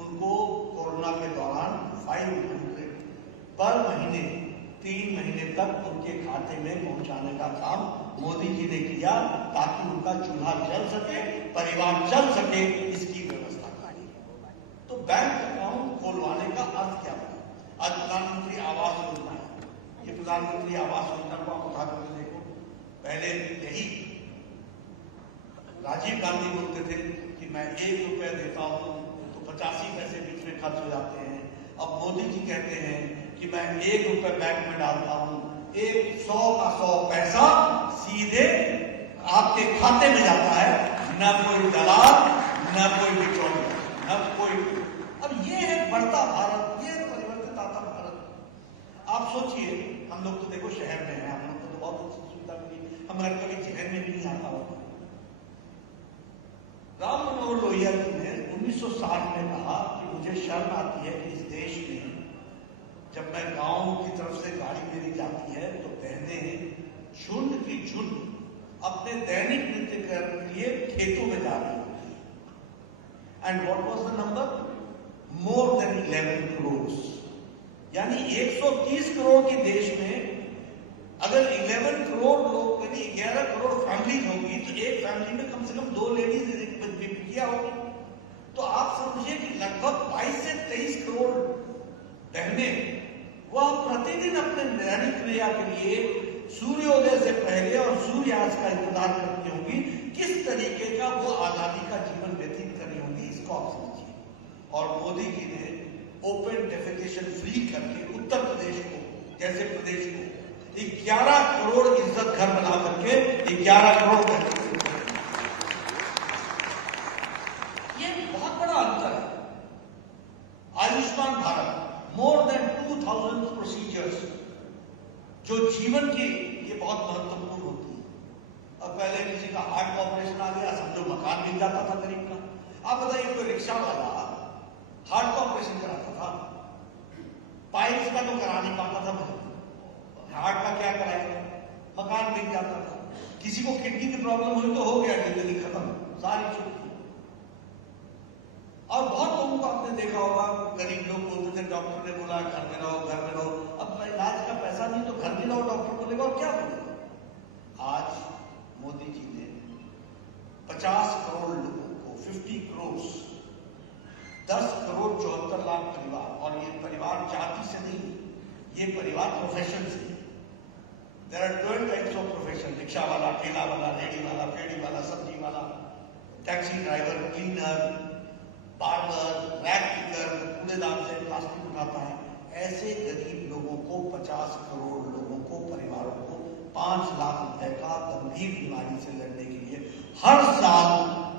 उनको कोरोना के दौरान 500 पर महीने 3 महीने तक उनके खाते में पहुंचाने का काम मोदी जी ने किया, ताकि उनका चूल्हा जल सके, परिवार चल सके, इसकी व्यवस्था करी। तो बैंक अकाउंट खोलवाने का अर्थ क्या है? आज प्रधानमंत्री आवास योजना है। ये प्रधानमंत्री आवास योजना को आप उठा करके देखो। पहले यही राजीव गांधी बोलते थे कि मैं 1 रुपया देता हूं तो 85 पैसे बीच में खर्च हो जाते हैं। अब मोदी जी कहते हैं कि मैं 1 रुपया बैंक में डालता हूं, 100 का 100 पैसा सीधे आपके खाते में जाता है, न कोई दलाल, न कोई बिचौलिया, न कोई। अब ये है बढ़ता भारत, ये परिवर्तित आता भारत। आप सोचिए, हम लोग तो देखो शहर में हैं, हम लोग को तो बहुत अच्छी सुविधा मिली, हमारे कभी जहन में भी नहीं आता होगा। राम मनोहर लोहिया जी ने 1960 में कहा कि मुझे शर्म आती है कि इस देश में जब मैं गांव की तरफ से गाड़ी मेरी जाती है तो बहनें झुंड की झुंड अपने दैनिक नित्य करने के लिए खेतों में जा रही होती है। And what was the number? More than 11 crore. यानी 130 करोड़ के देश में अगर 11 करोड़ लोग, यानी 11 करोड़ फैमिलीज होगी, तो एक फैमिली में कम से कम 2 लेडीज किया होगी। तो आप समझिए कि लगभग 22 से 23 करोड़ बहनें वह प्रतिदिन अपने दैनिक क्रिया के लिए सूर्योदय से पहले और सूर्यास्त का इंतजार करती होंगी। किस तरीके का वो आजादी का जीवन व्यतीत कर रही होंगी, इसको आप समझिए। और मोदी जी ने ओपन डेफिकेशन फ्री करके उत्तर प्रदेश को, जैसे प्रदेश को 11 करोड़ इज्जत घर बना करके 11 करोड़, ये बहुत बड़ा अंतर है। Ayushman Bharat, more than 2000 procedures, जो जीवन की ये बहुत महत्वपूर्ण होती है। अब पहले किसी का हार्ट ऑपरेशन आ गया, समझो मकान मिल जाता था गरीब का। आप बताइए, कोई रिक्शा वाला हार्ट का ऑपरेशन कराता था, पाइल्स का तो करा नहीं पाता था, हार्ट का क्या कराएगा, मकान बिक जाता था। किसी को किडनी की प्रॉब्लम हुई तो हो गया, जिंदगी खत्म, सारी छुट्टी। और बहुत लोगों को आपने देखा होगा, गरीब लोग बोलते थे डॉक्टर ने बोला घर में रहो, घर में रहो। अब इलाज का पैसा नहीं तो घर में रहो, डॉक्टर बोलेगा और क्या बोलेगा। आज मोदी जी ने 50 करोड़ लोगों को, 50 करोड़, 10 करोड़ 74 लाख परिवार, और ये परिवार जाति से नहीं, ये परिवार प्रोफेशन से। There are 12 types of profession, rickshaw वाला, ठेला वाला, रेडी वाला, फेड़ी वाला, सब्जी वाला, taxi driver, cleaner, barber, rag picker, कूड़ेदान से प्लास्टिक उठाता है। ऐसे गरीब लोगों को, 50 करोड़ लोगों को, परिवारों को 5 लाख रुपए का गंभीर बीमारी से लड़ने के लिए हर साल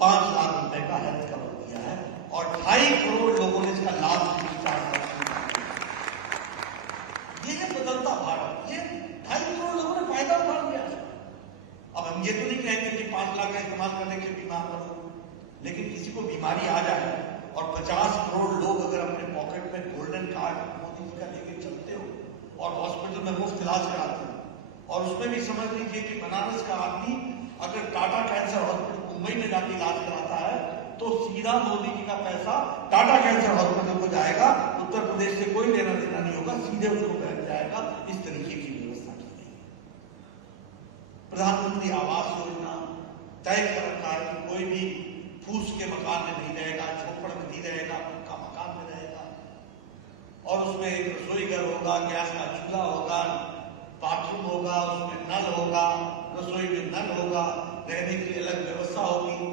5 लाख रुपए का हेल्थ कवर दिया है, और 2.5 करोड़ लोगों ने इसका लाभ भी। ये है बदलता भारत, ये 2.5 करोड़ लोगों ने फायदा उठा लिया। अब हम ये तो नहीं कहेंगे कि 5 लाख का इस्तेमाल करने के लिए बीमार पड़ो, लेकिन किसी को बीमारी आ जाए और 50 करोड़ लोग अगर अपने पॉकेट में गोल्डन कार्ड मोदी जी का लेके चलते हो और हॉस्पिटल में मुफ्त इलाज कराते हो, और उसमें भी समझ लीजिए कि बनारस का आदमी अगर टाटा कैंसर हॉस्पिटल मुंबई में जाके इलाज कराता है तो सीधा मोदी जी का पैसा टाटा कैंसर हॉस्पिटल को जाएगा, उत्तर प्रदेश से कोई लेना देना नहीं होगा, सीधे उसको पहुंच जाएगा। इस तरीके की व्यवस्था की गई। प्रधानमंत्री आवास योजना तय कर रखा है कि कोई भी फूस के मकान में नहीं रहेगा, झोपड़ में नहीं रहेगा, पक्का मकान में रहेगा, और उसमें एक रसोई घर होगा, गैस का चूल्हा होगा, बाथरूम होगा, उसमें नल होगा, रसोई में नल होगा, रहने की अलग व्यवस्था होगी,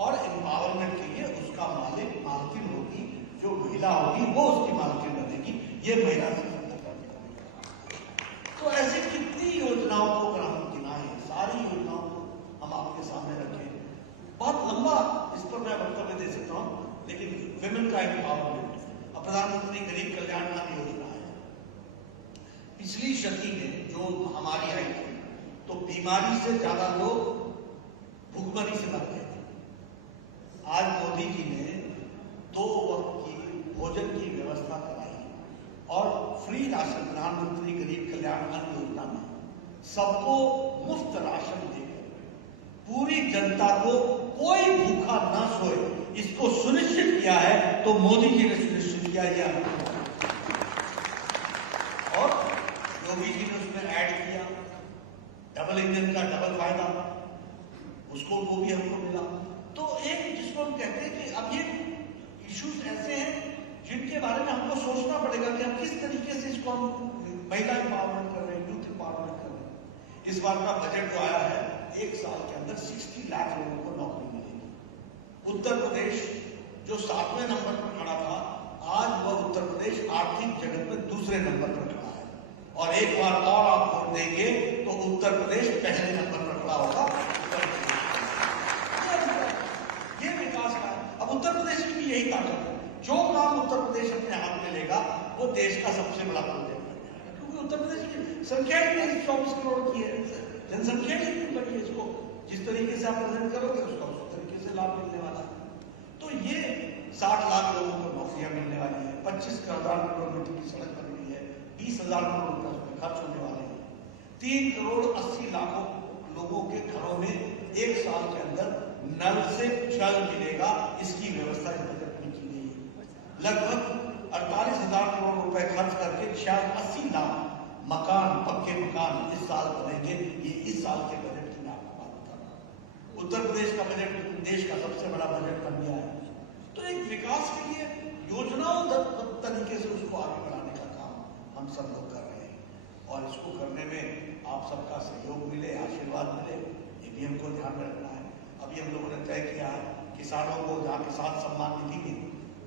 और एम्पावरमेंट के लिए उसका मालिक मालकिन होगी, जो महिला होगी वो उसकी मालकिन बनेगी। ये महिला सशक्तिकरण। तो ऐसे कितनी योजनाओं को अगर हम गिनाएं, सारी योजनाओं को हम आपके सामने रखें, बहुत लंबा इस पर मैं वक्तव्य दे सकता हूं, लेकिन विमेन का एम्पावरमेंट, प्रधानमंत्री गरीब कल्याण अन्न योजना है। पिछली शती में जो महामारी आई थी तो बीमारी से ज्यादा लोग भूखमरी से मर गए थे। आज मोदी जी ने 2 वक्त की भोजन की व्यवस्था कराई, और फ्री राशन, प्रधानमंत्री गरीब कल्याण अन्न योजना में सबको मुफ्त राशन देकर पूरी जनता को कोई भूखा न सोए, इसको सुनिश्चित किया है। तो मोदी जी ने सुनिश्चित किया यह, और योगी जी ने उसमें ऐड किया डबल इंजन का डबल फायदा, उसको वो भी हमको मिला। तो एक जिसको हम कहते हैं कि अब ये इश्यूज ऐसे हैं जिनके बारे में हमको सोचना पड़ेगा कि हम किस तरीके से इसको हम महिला एम्पावरमेंट कर रहे हैं, यूथ एम्पावरमेंट कर रहे हैं। इस बार का बजट जो आया है, 1 साल के अंदर 60 लाख लोगों को नौकरी मिलेगी। उत्तर प्रदेश जो 7वें नंबर पर खड़ा था, आज वह उत्तर प्रदेश आर्थिक जगत में दूसरे नंबर पर खड़ा है, और एक बार और आप वोट देंगे तो उत्तर प्रदेश पहले नंबर पर खड़ा होगा। ये विकास का, अब उत्तर प्रदेश की भी यही ताकत है, जो काम उत्तर प्रदेश अपने हाथ में लेगा वो देश का सबसे बड़ा प्रोजेक्ट बन जाएगा, क्योंकि उत्तर प्रदेश की संख्या ही 24 करोड़ की है, जनसंख्या ही इतनी बड़ी है। इसको जिस तरीके से आप प्रेजेंट करोगे उसका उस तरीके से लाभ मिलने वाला है। तो ये 60 लाख लोगों को नौकरियां मिलने वाली है, 25,000 करोड़ रुपए की सड़क बन रही है, 20,000 करोड़ रुपए उसमें खर्च होने वाले हैं, 3 करोड़ 80 लाखों लोगों के घरों में 1 साल के अंदर नल से जल मिलेगा, इसकी व्यवस्था इस बजट में की गई है। लगभग 48,000 करोड़ रुपए खर्च करके 80 लाख मकान, पक्के मकान इस साल बनेंगे। ये इस साल के बजट की मैं आपको बात कर रहा हूं। उत्तर प्रदेश का बजट देश का सबसे बड़ा बजट बन गया है। तो एक विकास के लिए योजनाओं तरीके से उसको आगे बढ़ाने का काम हम सब लोग कर रहे हैं, और इसको करने में आप सबका सहयोग मिले, आशीर्वाद मिले, ये भी हमको ध्यान में रखना है। अभी हम लोगों ने तय किया है किसानों को जहाँ किसान सम्मान निधि में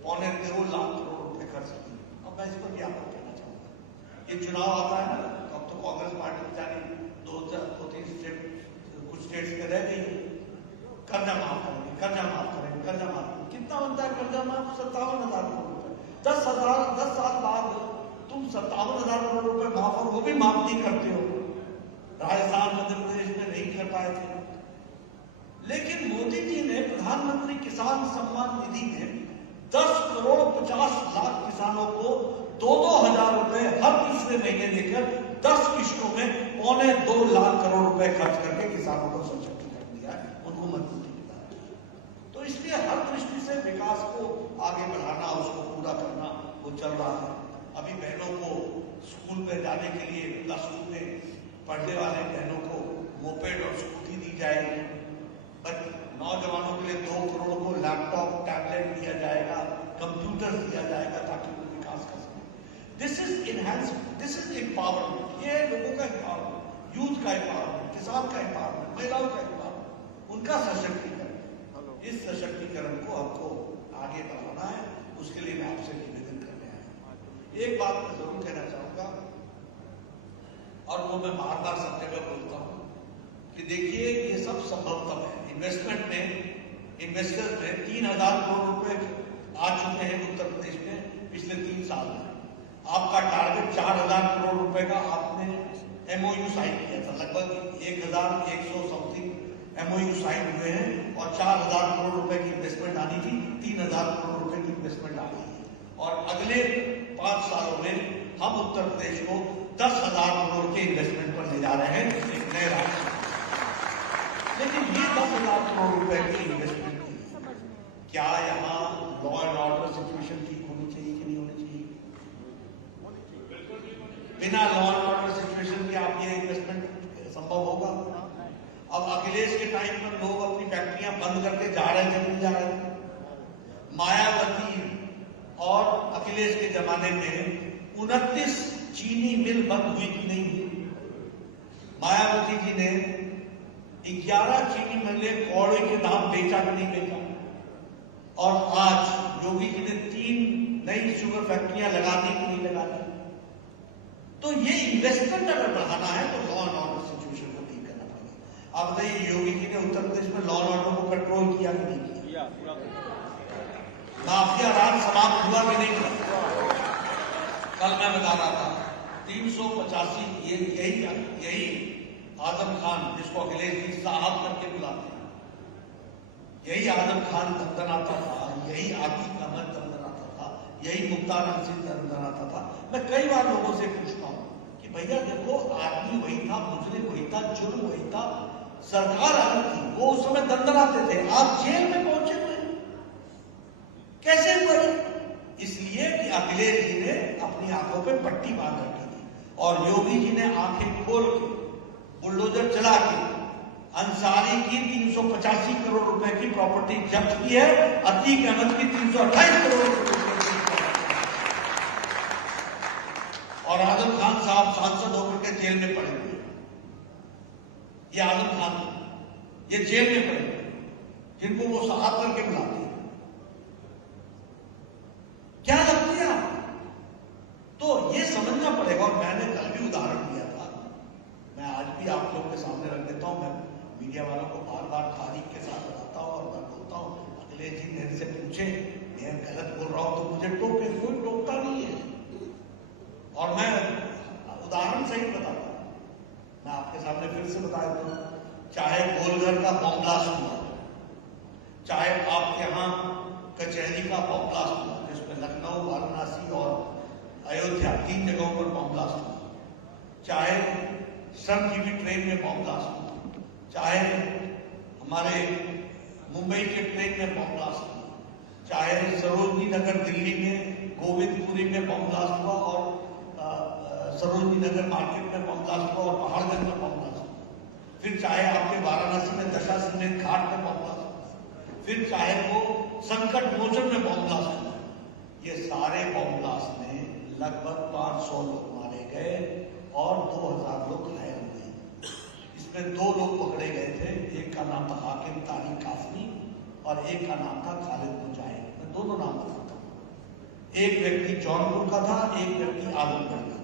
2.25 लाख करोड़ रुपए खर्च किए। अब मैं इस पर भी आपको कहना चाहूंगा, ये चुनाव आता है ना, तो अब तो कांग्रेस पार्टी बेचारी 2-3 स्टेट, कुछ स्टेट्स में रह गई, कर्जा माफ करेंगे, कर्जा माफ करेंगे, कर्जा माफ। कितना बनता है कर्जा माफ? 57,000 करोड़ रुपए। 10 साल बाद तुम 57,000 करोड़ रुपए माफ, और वो भी माफ नहीं करते हो। राजस्थान, मध्य प्रदेश में नहीं कर पाए थे, लेकिन मोदी जी ने प्रधानमंत्री किसान सम्मान निधि में 10 करोड़ 50 लाख किसानों को 2-2 हजार रुपए हर तीसरे महीने देकर 10 किश्तों में 1.25-2 लाख करोड़ रुपए खर्च करके किसानों को सशक्तिकरण दिया है, उनको मजबूती दिलाई है। तो इसलिए हर दृष्टि से विकास को आगे बढ़ाना, उसको पूरा करना वो चल रहा है। अभी बहनों को स्कूल में जाने के लिए प्लस 2 में पढ़ने वाले बहनों को मोपेड और स्कूटी दी जाएगी। नौजवानों के लिए 2 करोड़ को लैपटॉप, टैबलेट दिया जाएगा, कंप्यूटर दिया जाएगा ताकि वो विकास कर सके। This is enhancement, this is empowerment. ये लोगों का एम्पावरमेंट, यूथ का एम्पावरमेंट, किसान का एम्पावरमेंट, महिलाओं का एम्पावरमेंट, उनका सशक्तिकरण। इस सशक्तिकरण को हमको आगे बढ़ाना है, उसके लिए मैं आपसे निवेदन करने आया हूं। एक बात मैं जरूर कहना चाहूंगा और वो मैं बार बार सब जगह बोलता हूं कि देखिए ये सब संभव तब है। इन्वेस्टमेंट में, इन्वेस्टर्स में 3,000 करोड़ रुपए आ चुके हैं उत्तर प्रदेश में पिछले 3 साल में। आपका टारगेट 4,000 करोड़ रुपए का आपने एमओयू साइन किया था। लगभग 1,100 समथिंग एमओयू साइन हुए हैं और 4,000 करोड़ रुपए की इन्वेस्टमेंट आनी थी, 3,000 करोड़ रुपए की इन्वेस्टमेंट आ गई है। और अगले 5 सालों में हम उत्तर प्रदेश को 10,000 करोड़ के इन्वेस्टमेंट पर ले जा रहे हैं, एक नए राज्य। लेकिन ये 10,000 करोड़ रुपए की इन्वेस्टमेंट थी, क्या यहाँ लॉ एंड ऑर्डर सिचुएशन ठीक होनी चाहिए कि नहीं होनी चाहिए? बिना लॉ एंड ऑर्डर सिचुएशन के आप ये इन्वेस्टमेंट संभव होगा? अब अखिलेश के टाइम पर लोग अपनी फैक्ट्रियां बंद करके जा रहे थे, नहीं जा रहे थे। मायावती और अखिलेश के जमाने में 29 चीनी मिल बंद हुई कि नहीं हुई? मायावती जी ने 11 चीनी मिलें कौड़े के दाम बेचा कि नहीं बेचा? और आज योगी जी ने 3 नई शुगर फैक्ट्रियां लगा दी कि नहीं लगा दी? तो ये इन्वेस्टमेंट अगर बढ़ाना है तो लॉ एंड ऑर्डर सिचुएशन को ठीक करना पड़ेगा। आप बताइए, योगी जी ने उत्तर प्रदेश में लॉ एंड ऑर्डर को कंट्रोल किया कि नहीं किया? माफिया राज समाप्त हुआ कि नहीं हुआ? कल मैं बता रहा था 385 यही आजम खान, जिसको अखिलेश जी साहब करके बुलाते हैं, यही आजम खान दंदनाता था, यही आतिक अहमद दंदनाता था, यही मुख्तार अंसिल दंदनाता था। मैं कई बार लोगों से पूछता हूं कि भैया देखो, आदमी वही था, मुजरिम वही था, जुर्म वही था, सरकार अलग थी, वो उस समय दंदनाते थे, आप जेल में पहुंचे हुए कैसे हुए? इसलिए कि अखिलेश जी ने अपनी आंखों पे पट्टी बांध रखी थी और योगी जी ने आंखें खोल के बुलडोजर चला के अंसारी की 385 करोड़ रुपए की प्रॉपर्टी जब्त की है, अतीक अहमद की 328 करोड़ रुपए और आजम खान साहब सांसद होकर के जेल में पड़े हुए। ये आजम खान ये जेल में पड़े हुए, जिनको वो साहब करके बुलाते हैं। क्या लगती है आप? तो ये समझना पड़ेगा। और मैंने कल भी उदाहरण दिया था, मैं आज भी आप लोगों के सामने रख देता हूं। मैं मीडिया वालों को बार बार तारीख के साथ बताता हूं और मैं बोलता हूं, अखिलेश जी मेरे से पूछे मैं गलत बोल रहा हूं तो मुझे टोके, कोई टोकता नहीं है। और मैं उदाहरण सही बताता हूं। मैं आपके सामने फिर से बता देता हूं, चाहे गोलघर का बम ब्लास्ट हुआ, चाहे आपके यहां कचहरी का बम ब्लास्ट हुआ, जिसमें लखनऊ, वाराणसी और अयोध्या 3 जगहों पर बम ब्लास्ट हुआ, चाहे श्रमजीवी ट्रेन में बम ब्लास्ट हुआ, चाहे हमारे मुंबई के ट्रेन में बम ब्लास्ट हुआ, चाहे सरोजनी नगर दिल्ली में गोविंदपुरी में बम ब्लास्ट हुआ और सरोजनी नगर मार्केट में बम ब्लास्ट हुआ और पहाड़गंज में बम ब्लास्ट हुआ, फिर चाहे आपके वाराणसी में दशाश्वमेध घाट में बम ब्लास्ट हुआ, फिर चाहे वो संकट मोचन में बम ब्लास्ट हुआ। ये सारे बम ब्लास्ट में लगभग 500 लोग मारे गए और 2000 लोग घायल हुए। इसमें 2 लोग पकड़े गए थे, एक का नाम था हाकिम तारिक कासमी और एक का नाम था खालिद मुजाहिद। मैं दोनों नाम बताता हूं। एक व्यक्ति जौनपुर का था, एक व्यक्ति आजमगढ़ का था।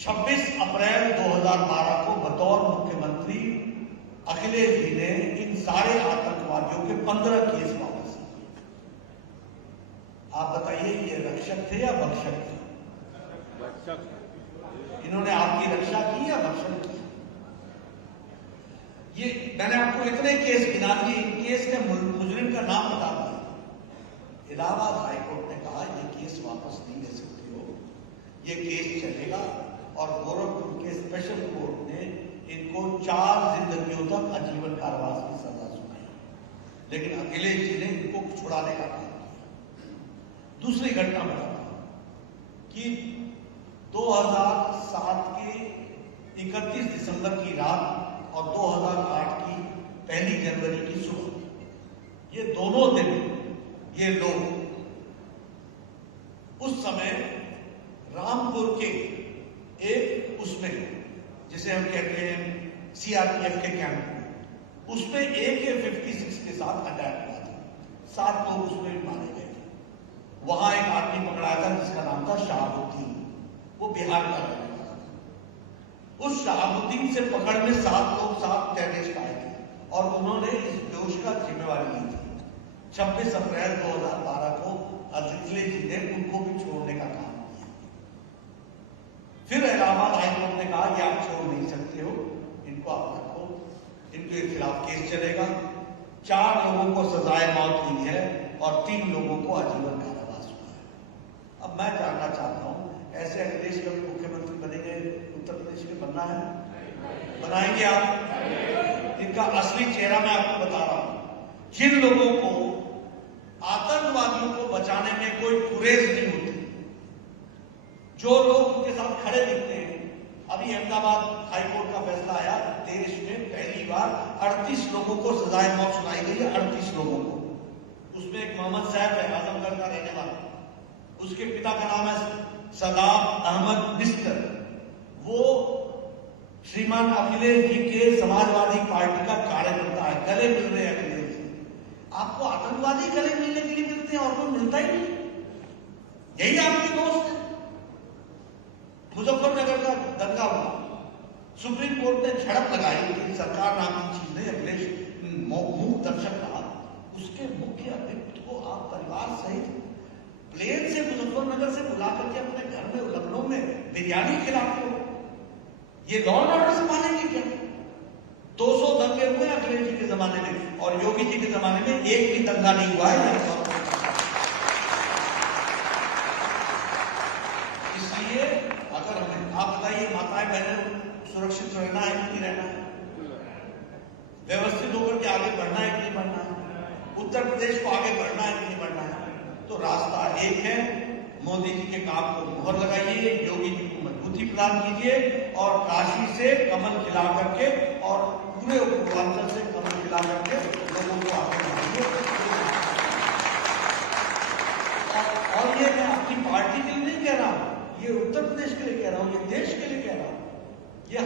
26 अप्रैल 2012 को बतौर मुख्यमंत्री अखिलेश जी ने इन सारे आतंकवादियों के 15 केस वापस किए। आप बताइए, ये रक्षक थे या भक्षक थे? इन्होंने आपकी रक्षा की या भक्षण की? ये मैंने आपको इतने केस गिना दिए, इन केस के मुजरिम का नाम बता दिया। इलाहाबाद हाईकोर्ट ने कहा ये केस वापस नहीं ले सकते हो, ये केस चलेगा। और गोरखपुर के स्पेशल कोर्ट ने इनको 4 जिंदगियों तक आजीवन कारावास की सजा सुनाई, लेकिन अखिलेश जी ने इनको छुड़ाने का काम किया। दूसरी घटना बताता हूं कि 2007 के 31 दिसंबर की रात और 2008 की 1 जनवरी की सुबह, ये दोनों दिन ये लोग उस समय रामपुर के एक उसमें जिसे हम कहते हैं सीआरपीएफ के कैंप में, उसमें AK-56 के साथ अटैक हुआ था। 7 लोग उसमें मारे गए थे। वहां एक आदमी पकड़ाया था जिसका नाम था शहाबुद्दीन, वो बिहार का रहने वाला था। उस शहाबुद्दीन से पकड़ में 7 टेररिस्ट आए थे और उन्होंने इस दोष का जिम्मेवारी ली थी। 26 अप्रैल 2012 को अखिलेश जी ने उनको भी छोड़ने का काम किया। फिर इलाहाबाद हाईकोर्ट ने कहा कि आप छोड़ नहीं सकते हो, इनको आप रखो, इनके खिलाफ केस चलेगा। 4 लोगों को सजाए मौत हुई है और 3 लोगों को आजीवन कारावास हुआ है। अब मैं जानना चाहता हूं, ऐसे अखिलेश कभी मुख्यमंत्री बनेंगे उत्तर प्रदेश में? बनना है? बनाएंगे आप? इनका असली चेहरा मैं आपको बता रहा हूं। जिन लोगों को आतंकवादियों को बचाने में कोई गुरेज नहीं होती, जो लोग उनके साथ खड़े दिखते हैं। अभी अहमदाबाद हाईकोर्ट का फैसला आया, देश में पहली बार 38 लोगों को सजाए मौत सुनाई गई है। 38 लोगों को। उसमें एक मोहम्मद साहब है, आजमगढ़ का रहने वाला, उसके पिता का नाम है सदाब अहमद बिस्तर। वो श्रीमान अखिलेश जी के समाजवादी पार्टी का कार्यकर्ता है। गले मिल रहे हैं अखिलेश जी। आपको आतंकवादी गले मिलने के लिए मिलते हैं और कोई मिलता ही नहीं। यही आपके दोस्त है। मुजफ्फरनगर का दंगा हुआ, सुप्रीम कोर्ट ने झड़प लगाई कि सरकार नाम की चीज नहीं, अखिलेश मूक दर्शक रहा। उसके मुख्य अभियुक्त को आप परिवार सहित प्लेन से मुजफ्फरनगर से बुला करके अपने घर में लखनऊ में बिरयानी खिलाते हो। ये लॉ एंड ऑर्डर से मानेंगे क्या? 200 दंगे हुए अखिलेश जी के जमाने में और योगी जी के जमाने में एक भी दंगा नहीं हुआ है। इसलिए अगर हमें आप बताइए, माताएं बहनें सुरक्षित रहना है कि नहीं रहना है? व्यवस्थित होकर के आगे बढ़ना है कि नहीं बढ़ना है? उत्तर प्रदेश को आगे बढ़ना है कि नहीं बढ़ना है? तो रास्ता एक है, मोदी जी के काम को मुहर लगाइए, योगी जी को मजबूती प्रदान कीजिए और काशी से कमल खिला करके और पूरे पूर्वांचल से कमल खिला करके लोगों को आगे बढ़ाइए। और ये मैं अपनी पार्टी के लिए नहीं कह रहा हूं, ये उत्तर प्रदेश के लिए कह रहा हूं, ये देश के लिए कह रहा हूं। ये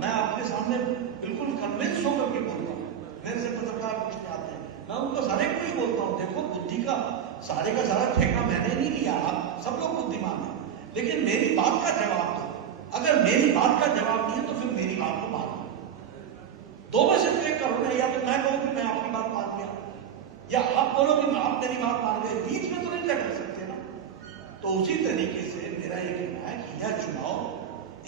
मैं आपके सामने बिल्कुल कन्विंस होकर के बोलता हूं। मेरे से पत्रकार पूछने आते हैं, मैं उनको सारे को ही बोलता हूं, देखो बुद्धि का सारे का सारा ठेका मैंने नहीं लिया, आप सब लोग बुद्धिमान हैं, लेकिन मेरी बात का जवाब दो। अगर मेरी बात का जवाब नहीं है तो फिर मेरी बात को मानो। 2 में से एक करो ना, या तो मैं कहूं कि मैं आपकी बात मान लिया, या आप बोलो कि आप मेरी बात मान गए। बीच में तो नहीं कर सकते ना। तो उसी तरीके से मेरा ये कहना है कि यह चुनाव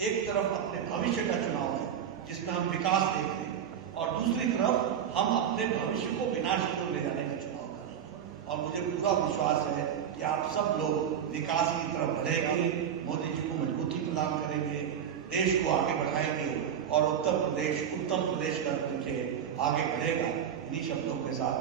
एक तरफ अपने भविष्य का चुनाव है जिसमें हम विकास देख रहे हैं, और दूसरी तरफ हम अपने भविष्य को विनाश की ओर ले जाने का चुनाव कर रहे हैं। और मुझे पूरा विश्वास है कि आप सब लोग विकास की तरफ बढ़ेंगे, मोदी जी को मजबूती प्रदान करेंगे, देश को आगे बढ़ाएंगे और उत्तर प्रदेश उत्तम प्रदेश करके आगे बढ़ेगा। इन्हीं शब्दों के साथ